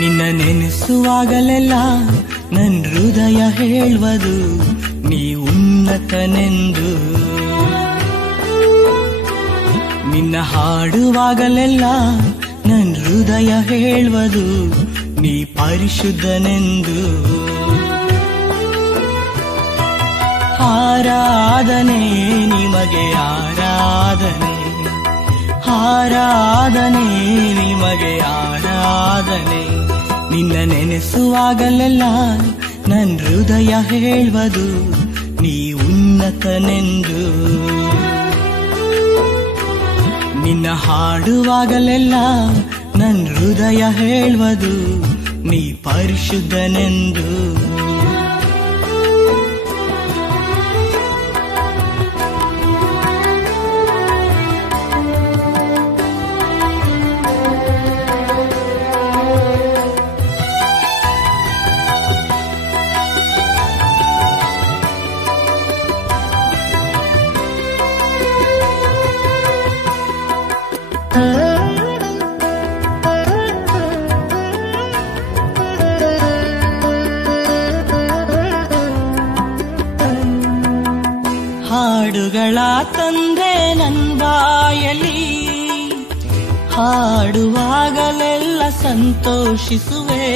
ನಿನ್ನ ನೆನೆಸುವಾಗಲೆಲ್ಲ ನನ್ ಹೃದಯ ಹೇಳುವುದು ನೀ ಉನ್ನತನೆಂದು. ನಿನ್ನ ಹಾಡುವಾಗಲೆಲ್ಲ ನನ್ ಹೃದಯ ಹೇಳುವುದು ನೀ ಪರಿಶುದ್ಧನೆಂದು. ಆರಾಧನೆ ನಿಮಗೆ ಆರಾಧನೆ, ಆರಾಧನೆ ನಿಮಗೆ ಆರಾಧನೆ. ನಿನ್ನ ನೆನೆಸುವಾಗಲೆಲ್ಲ ನನ್ ಹೃದಯ ಹೇಳುವುದು ನೀ ಉನ್ನತನೆಂದು. ನಿನ್ನ ಹಾಡುವಾಗಲೆಲ್ಲ ನನ್ ಹೃದಯ ಹೇಳುವುದು ನೀ ಪರಿಶುದ್ಧನೆಂದು. ಹಾಡುಗಳ ತಂದೆ ನನ್ ಬಾಯಲಿ, ಹಾಡುವಾಗಲೆಲ್ಲ ಸಂತೋಷಿಸುವೆ.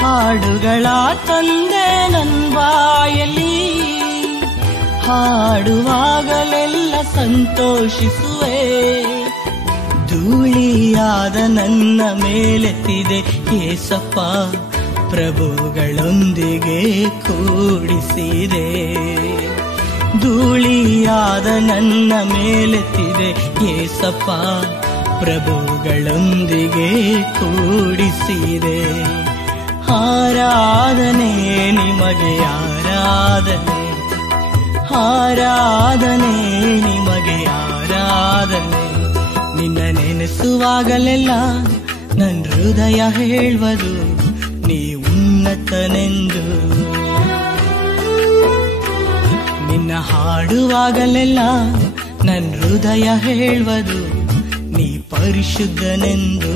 ಹಾಡುಗಳ ತಂದೆ ನನ್ ಬಾಯಲಿ, ಹಾಡುವಾಗಲೆಲ್ಲ ಸಂತೋಷಿಸುವೆ. ಧೂಳಿಯಾದ ನನ್ನ ಮೇಲೆತ್ತಿದೆ ಏಸಪ್ಪ, ಪ್ರಭುಗಳೊಂದಿಗೆ ಕೂಡಿಸಿದೆ. ಧೂಳಿಯಾದ ನನ್ನ ಮೇಲೆತ್ತಿದೆ ಏಸಪ್ಪ, ಪ್ರಭುಗಳೊಂದಿಗೆ ಕೂಡಿಸಿದೆ. ಆರಾಧನೆ ನಿಮಗೆ ಆರಾಧನೆ, ಆರಾಧನೆ ನಿಮಗೆ ಆರಾಧನೆ. ನಿನ್ನ ನೆನೆಸುವಾಗಲೆಲ್ಲ ನನ್ ಹೃದಯ ಹೇಳುವುದು ನೀ ಉನ್ನತನೆಂದು. ನಿನ್ನ ಹಾಡುವಾಗಲೆಲ್ಲ ನನ್ ಹೃದಯ ಹೇಳುವುದು ನೀ ಪರಿಶುದ್ಧನೆಂದು.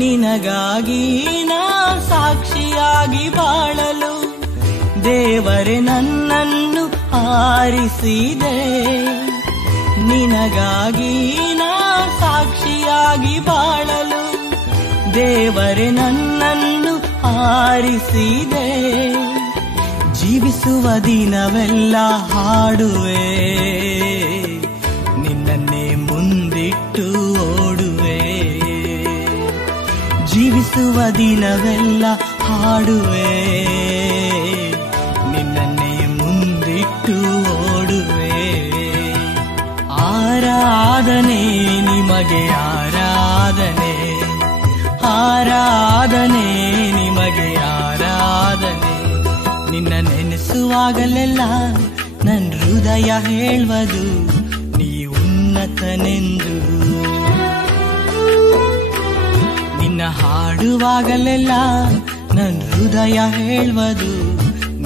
ನಿನಗಾಗಿ ನಾ ಸಾಕ್ಷಿಯಾಗಿ ಬಾಳಲು ದೇವರೇ ನನ್ನನ್ನು ಆರಿಸಿದೆ. ನಿನಗಾಗಿ ನಾ ಸಾಕ್ಷಿಯಾಗಿ ಬಾಳಲು ದೇವರೇ ನನ್ನನ್ನು ಆರಿಸಿದೆ. ಜೀವಿಸುವ ದಿನವೆಲ್ಲ ಹಾಡುವೆ, ನಿನ್ನನ್ನೇ ಮುಂದಿಟ್ಟು ಓಡುವೆ. ಜೀವಿಸುವ ದಿನವೆಲ್ಲ ಹಾಡುವೆ, ನಿನ್ನನ್ನೇ ಮುಂದಿಟ್ಟು ಓಡುವೆ. ಆರಾಧನೆ ನಿಮಗೆ ಆರಾಧನೆ, ಆರಾಧನೆ ನಿಮಗೆ ಆರಾಧನೆ. ನಿನ್ನ ನೆನೆಸುವಾಗಲೆಲ್ಲ ನನ್ ಹೃದಯ ಹೇಳುವುದು ನೀ ಉನ್ನತನೆಂದು. ನಿನ್ನ ಹಾಡುವಾಗಲೆಲ್ಲ ನನ್ ಹೃದಯ ಹೇಳುವುದು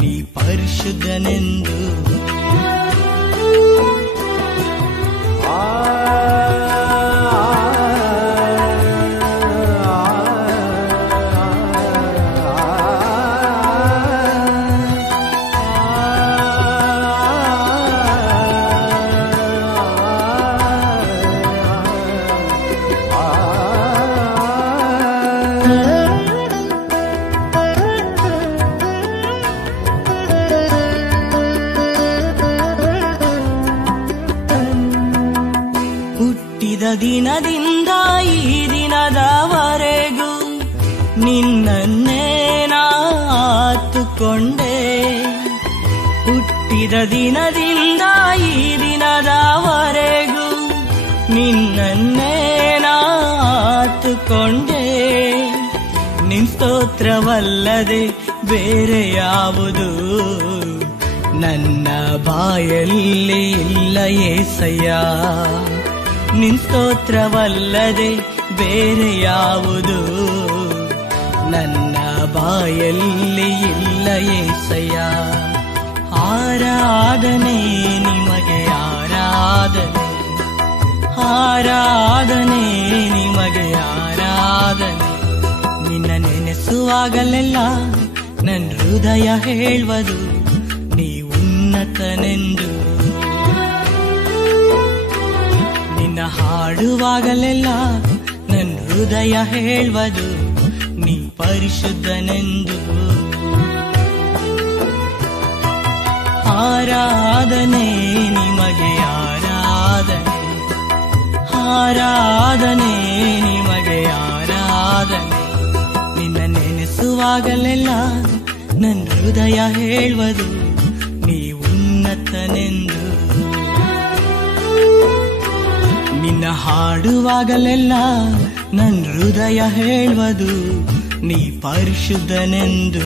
ನೀ ಪರಿಶುದ್ಧನೆಂದು. ದಿನದಿಂದ ಈ ದಿನದವರೆಗೂ ನಿನ್ನನ್ನೇ ನಾತುಕೊಂಡೆ. ಹುಟ್ಟಿದ ದಿನದಿಂದ ಈ ದಿನದವರೆಗೂ ನಿನ್ನನ್ನೇ ನಾತುಕೊಂಡೆ ನಿನ್ ಸ್ತೋತ್ರವಲ್ಲದೆ ಬೇರೆ ಯಾವುದು ನನ್ನ ಬಾಯಲ್ಲಿ ಇಲ್ಲ ಏಸಯ್ಯ. ನಿನ್ ಸ್ತೋತ್ರವಲ್ಲದೆ ಬೇರೆ ಯಾವುದು ನನ್ನ ಬಾಯಲ್ಲಿ ಇಲ್ಲ ಏಸಯ್ಯ. ಆರಾಧನೆ ನಿಮಗೆ ಆರಾಧನೆ, ಆರಾಧನೆ ನಿಮಗೆ ಆರಾಧನೆ. ನಿನ್ನ ನೆನೆಸುವಾಗಲೆಲ್ಲ ನನ್ನ ಹೃದಯ ಹೇಳುವುದು ನೀ ಉನ್ನತನೆಂದು. ನಿನ್ನ ಹಾಡುವಾಗಲೆಲ್ಲ ನನ್ನ ಹೃದಯ ಹೇಳುವುದು ನೀ ಪರಿಶುದ್ಧನೆಂದು. ಆರಾಧನೆ ನಿಮಗೆ ಆರಾಧನೆ, ಆರಾಧನೆ ನಿಮಗೆ ಆರಾಧನೆ. ನಿನ್ನ ನೆನೆಸುವಾಗಲೆಲ್ಲ ನನ್ನ ಹೃದಯ ಹೇಳುವುದು ನೀ ಉನ್ನತನೆಂದು. ನಿನ್ನ ಹಾಡುವಾಗಲೆಲ್ಲ ನನ್ನ ಹೃದಯ ಹೇಳುವುದು ನೀ ಪರಿಶುದ್ಧನೆಂದು.